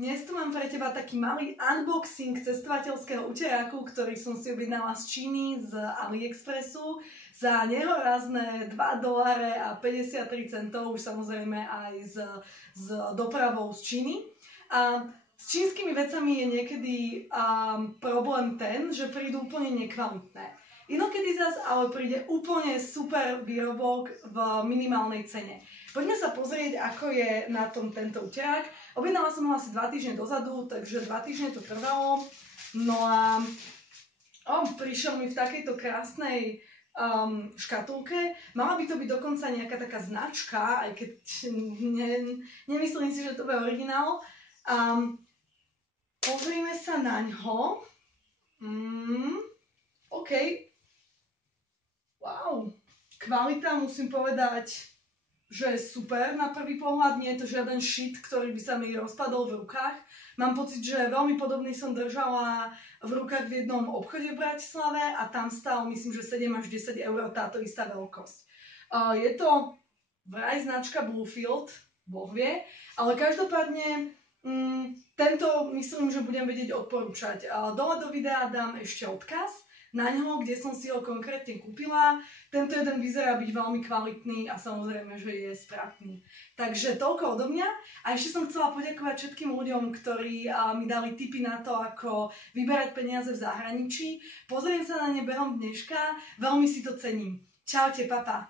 Dnes tu mám pre teba taký malý unboxing cestovateľského uteráku, ktorý som si objednala z Číny, z AliExpressu za nehorázne $2,53, už samozrejme aj s dopravou z Číny. A s čínskymi vecami je niekedy problém ten, že prídu úplne nekvalitné. Inokedy zase ale príde úplne super výrobok v minimálnej cene. Poďme sa pozrieť, ako je na tom tento uterák. Objednala som ho asi 2 týždne dozadu, takže 2 týždne to trvalo. No a prišiel mi v takejto krásnej škatulke. Mala by to byť dokonca nejaká taká značka, aj keď nemyslím si, že to bude originál. Pozrime sa na ňo. OK. Wow. Kvalita, musím povedať, že je super na prvý pohľad. Nie je to žiaden shit, ktorý by sa mi rozpadol v rukách. Mám pocit, že veľmi podobný som držala v rukách v jednom obchode v Bratislave a tam stál, myslím, že 7 až 10 eur táto istá veľkosť. Je to vraj značka Bluefield, boh vie, ale každopádne tento myslím, že budem vedieť odporúčať. Dole do videa dám ešte odkaz na ňo, kde som si ho konkrétne kúpila. Tento jeden vyzerá byť veľmi kvalitný a samozrejme, že je spratný. Takže toľko odo mňa. A ešte som chcela poďakovať všetkým ľuďom, ktorí mi dali tipy na to, ako vyberať peniaze v zahraničí. Pozriem sa na ne behom dneška, veľmi si to cením. Čaute, papa.